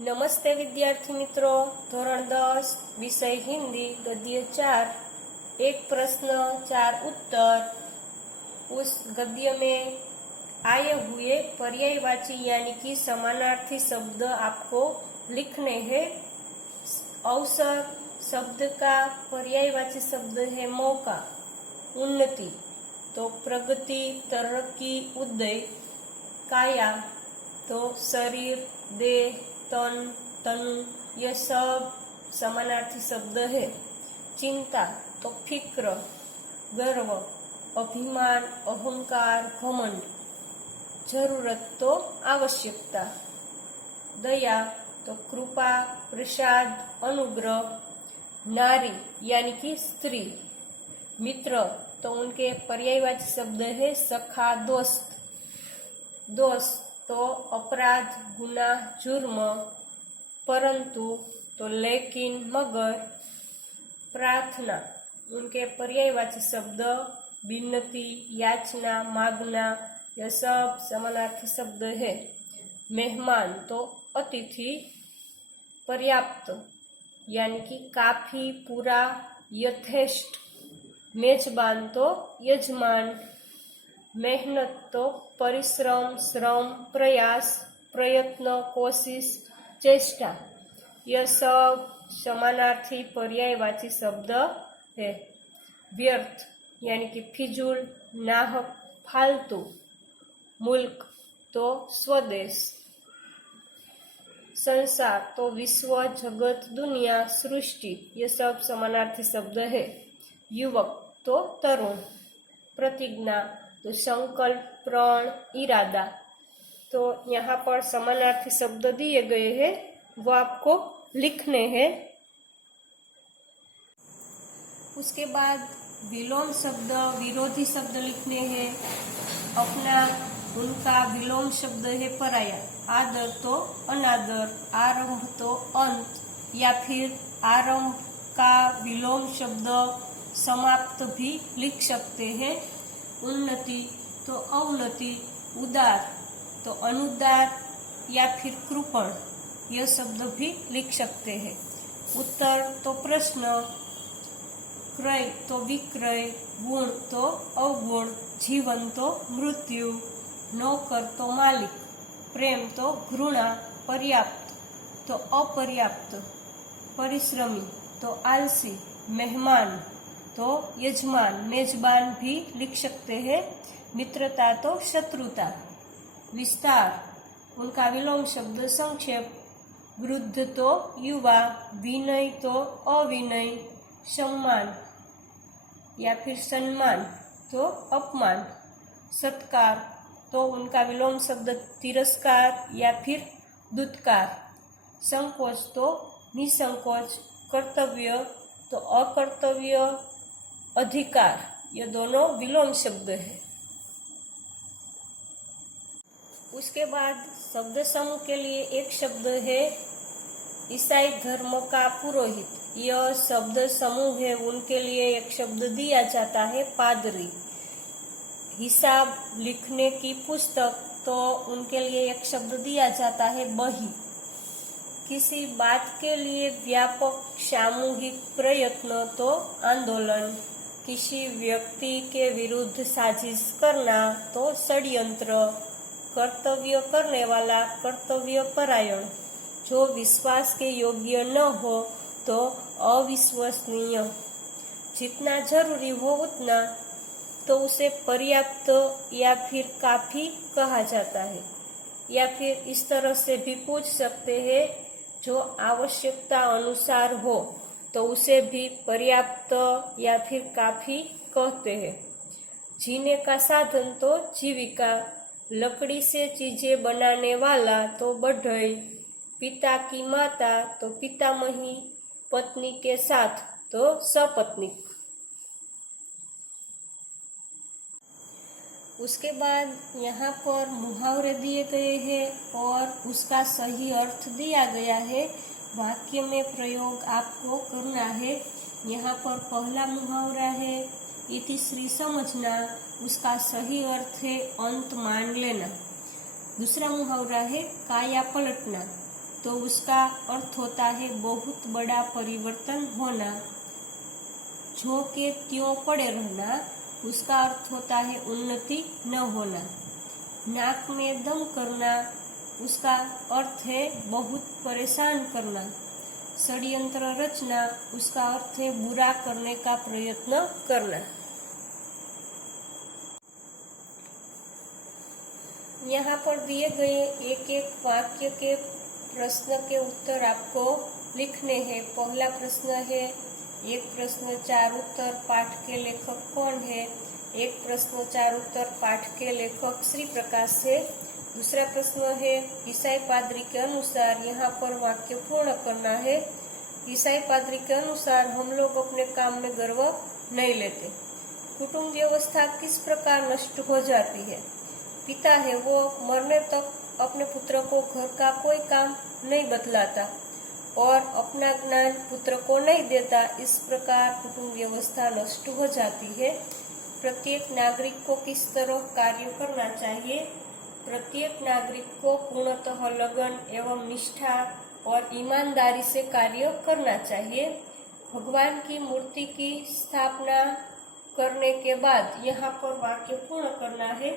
नमस्ते विद्यार्थी मित्रों, धोरण 10 विषय हिंदी गद्य 4, एक प्रश्न 4 उत्तर। उस गद्य में आए हुए पर्यायवाची यानी कि समानार्थी शब्द आपको लिखने हैं। अवसर शब्द का पर्यायवाची शब्द है मौका, उन्नति, तो प्रगति, तरक्की, उदय। काया तो शरीर, देह, तन, तनु, यह सब समानार्थी शब्द है। चिंता तो फिक्र, गर्व, अभिमान, अहंकार, घमंड। जरूरत तो आवश्यकता। दया तो कृपा, प्रसाद, अनुग्रह। नारी यानी कि स्त्री। मित्र तो उनके पर्यायवाची शब्द है सखा, दोस्त। दोष तो अपराध, गुनाह, जुर्म। परंतु तो लेकिन, मगर। प्रार्थना उनके पर्यायवाची शब्द विनती, याचना, मांगना, यह सब समानार्थी शब्द है। मेहमान तो अतिथि। पर्याप्त यानी कि काफी, पूरा, यथेष्ट। मेजबान तो यजमान। मेहनत तो परिश्रम, श्रम, प्रयास, प्रयत्न, कोशिश, चेष्टा। यह सब समानार्थी पर्यायवाची शब्द है। व्यर्थ यानी कि फिजूल, नाहक, फालतू। मुल्क तो स्वदेश। संसार तो विश्व, जगत, दुनिया, सृष्टि। ये सब समानार्थी शब्द है। युवक तो तरुण। प्रतिज्ञा तो संकल्प, प्रण, इरादा। तो यहाँ पर समानार्थी शब्द दिए गए हैं, वो आपको लिखने हैं। उसके बाद विलोम शब्द, विरोधी शब्द लिखने हैं। अपना, उनका विलोम शब्द है पराया। आदर तो अनादर, आरंभ तो अंत, या फिर आरंभ का विलोम शब्द समाप्त भी लिख सकते हैं। उन्नति तो अवनति, उदार तो अनुदार या फिर कृपण, यह शब्द भी लिख सकते हैं। उत्तर तो प्रश्न। क्रय तो विक्रय, गुण तो अवगुण, जीवन तो मृत्यु, नौकर तो मालिक, प्रेम तो घृणा, पर्याप्त तो अपर्याप्त, परिश्रमी तो आलसी, मेहमान तो यजमान, मेजबान भी लिख सकते हैं। मित्रता तो शत्रुता। विस्तार उनका विलोम शब्द संक्षेप। वृद्ध तो युवा, विनय तो अविनय, सम्मान या फिर सम्मान तो अपमान। सत्कार तो उनका विलोम शब्द तिरस्कार या फिर दुत्कार। संकोच तो निसंकोच। कर्तव्य तो अकर्तव्य, अधिकार, ये दोनों विलोम शब्द है। उसके बाद शब्द समूह के लिए एक शब्द है ईसाई धर्म का पुरोहित। यह शब्द समूह है, उनके लिए एक शब्द दिया जाता है पादरी। हिसाब लिखने की पुस्तक, तो उनके लिए एक शब्द दिया जाता है बही। किसी बात के लिए व्यापक सामूहिक प्रयत्न तो आंदोलन। किसी व्यक्ति के विरुद्ध साजिश करना तो षड्यंत्र। कर्तव्य करने वाला कर्तव्य परायण। जो विश्वास के योग्य न हो तो अविश्वसनीय। जितना जरूरी हो उतना, तो उसे पर्याप्त या फिर काफी कहा जाता है। या फिर इस तरह से भी पूछ सकते हैं, जो आवश्यकता अनुसार हो तो उसे भी पर्याप्त या फिर काफी कहते हैं। जीने का साधन तो जीविका। लकड़ी से चीजें बनाने वाला तो बढ़ई। पिता की माता तो पितामही। पत्नी के साथ तो सपत्नीक। उसके बाद यहाँ पर मुहावरे दिए गए हैं और उसका सही अर्थ दिया गया है। वाक्य में प्रयोग आपको करना है। यहाँ पर पहला मुहावरा है इतिश्री समझना, उसका सही अर्थ है अंत मान लेना। दूसरा मुहावरा है काया पलटना, तो उसका अर्थ होता है बहुत बड़ा परिवर्तन होना। जो के त्यों पड़े रहना, उसका अर्थ होता है उन्नति न होना। नाक में दम करना, उसका अर्थ है बहुत परेशान करना। षड्यंत्र रचना, उसका अर्थ है बुरा करने का प्रयत्न करना। यहाँ पर दिए गए एक एक वाक्य के प्रश्न के उत्तर आपको लिखने हैं। पहला प्रश्न है, एक प्रश्न चार उत्तर, पाठ के लेखक कौन है? एक प्रश्न चार उत्तर, पाठ के लेखक श्री प्रकाश है। दूसरा प्रश्न है, ईसाई पादरी के अनुसार, यहाँ पर वाक्य पूर्ण करना है। ईसाई पादरी के अनुसार हम लोग अपने काम में गर्व नहीं लेते। कुटुंब व्यवस्था किस प्रकार नष्ट हो जाती है? पिता है वो मरने तक अपने पुत्र को घर का कोई काम नहीं बतलाता और अपना ज्ञान पुत्र को नहीं देता। इस प्रकार कुटुंब व्यवस्था नष्ट हो जाती है। प्रत्येक नागरिक को किस तरह कार्य करना चाहिए? प्रत्येक नागरिक को पूर्णतः लगन एवं निष्ठा और ईमानदारी से कार्य करना चाहिए। भगवान की मूर्ति की स्थापना करने के बाद, यहाँ पर वाक्य पूर्ण करना है।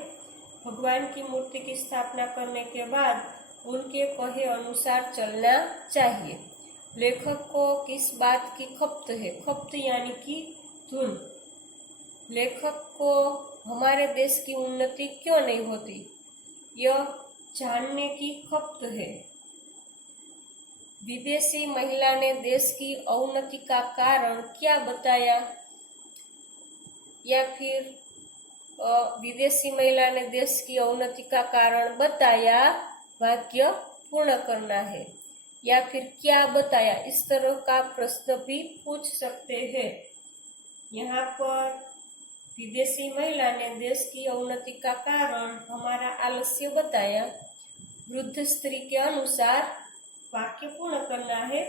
भगवान की मूर्ति की स्थापना करने के बाद उनके कहे अनुसार चलना चाहिए। लेखक को किस बात की खपत है? खपत यानी कि धुन। लेखक को हमारे देश की उन्नति क्यों नहीं होती, यह जानने की खपत है। विदेशी महिला ने देश की अवनति का कारण क्या बताया? या फिर विदेशी महिला ने देश की अवनति का कारण बताया, वाक्य पूर्ण करना है। या फिर क्या बताया, इस तरह का प्रश्न भी पूछ सकते हैं। यहाँ पर विदेशी महिला ने देश की अवनति का कारण हमारा आलस्य बताया। वृद्ध स्त्री के अनुसार, वाक्य पूर्ण करना है।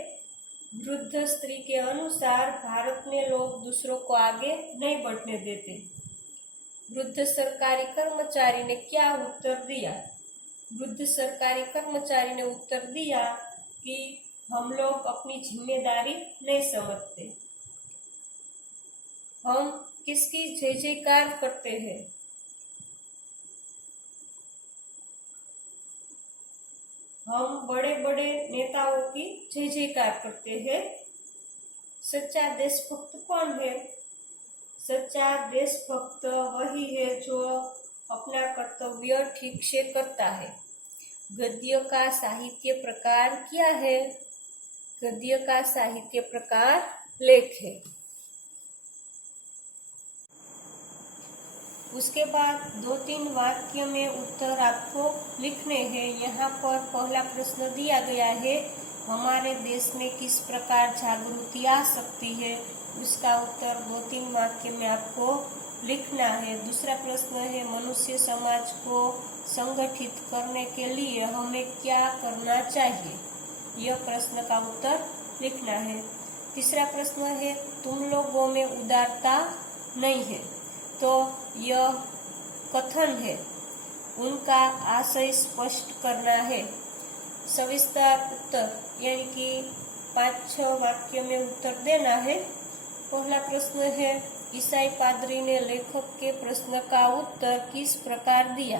वृद्ध स्त्री के अनुसार भारत में लोग दूसरों को आगे नहीं बढ़ने देते। वृद्ध सरकारी कर्मचारी ने क्या उत्तर दिया? वृद्ध सरकारी कर्मचारी ने उत्तर दिया कि हम लोग अपनी जिम्मेदारी नहीं समझते। हम किसकी जय जयकार करते हैं? हम बड़े बड़े नेताओं की जय जयकार करते हैं। सच्चा देशभक्त कौन है? सच्चा देशभक्त वही है जो अपना कर्तव्य ठीक से करता है। गद्य का साहित्य प्रकार क्या है? गद्य का साहित्य प्रकार लेख है। उसके बाद दो तीन वाक्य में उत्तर आपको लिखने हैं। यहाँ पर पहला प्रश्न दिया गया है, हमारे देश में किस प्रकार जागृति आ सकती है? उसका उत्तर दो तीन वाक्य में आपको लिखना है। दूसरा प्रश्न है, मनुष्य समाज को संगठित करने के लिए हमें क्या करना चाहिए? यह प्रश्न का उत्तर लिखना है। तीसरा प्रश्न है, तुम लोगों में उदारता नहीं है, तो यह कथन है, उनका आशय स्पष्ट करना है। सविस्तार उत्तर यानी कि 5-6 वाक्य में उत्तर देना है। पहला प्रश्न है, ईसाई पादरी ने लेखक के प्रश्न का उत्तर किस प्रकार दिया?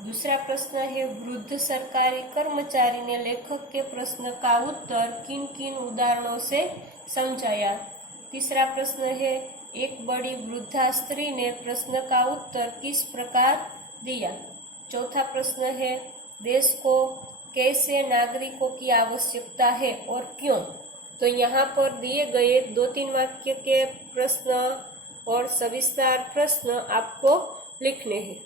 दूसरा प्रश्न है, वृद्ध सरकारी कर्मचारी ने लेखक के प्रश्न का उत्तर किन किन उदाहरणों से समझाया? तीसरा प्रश्न है, एक बड़ी वृद्धा स्त्री ने प्रश्न का उत्तर किस प्रकार दिया? चौथा प्रश्न है, देश को कैसे नागरिकों की आवश्यकता है और क्यों? तो यहाँ पर दिए गए 2-3 वाक्य के प्रश्न और सविस्तार प्रश्न आपको लिखने हैं।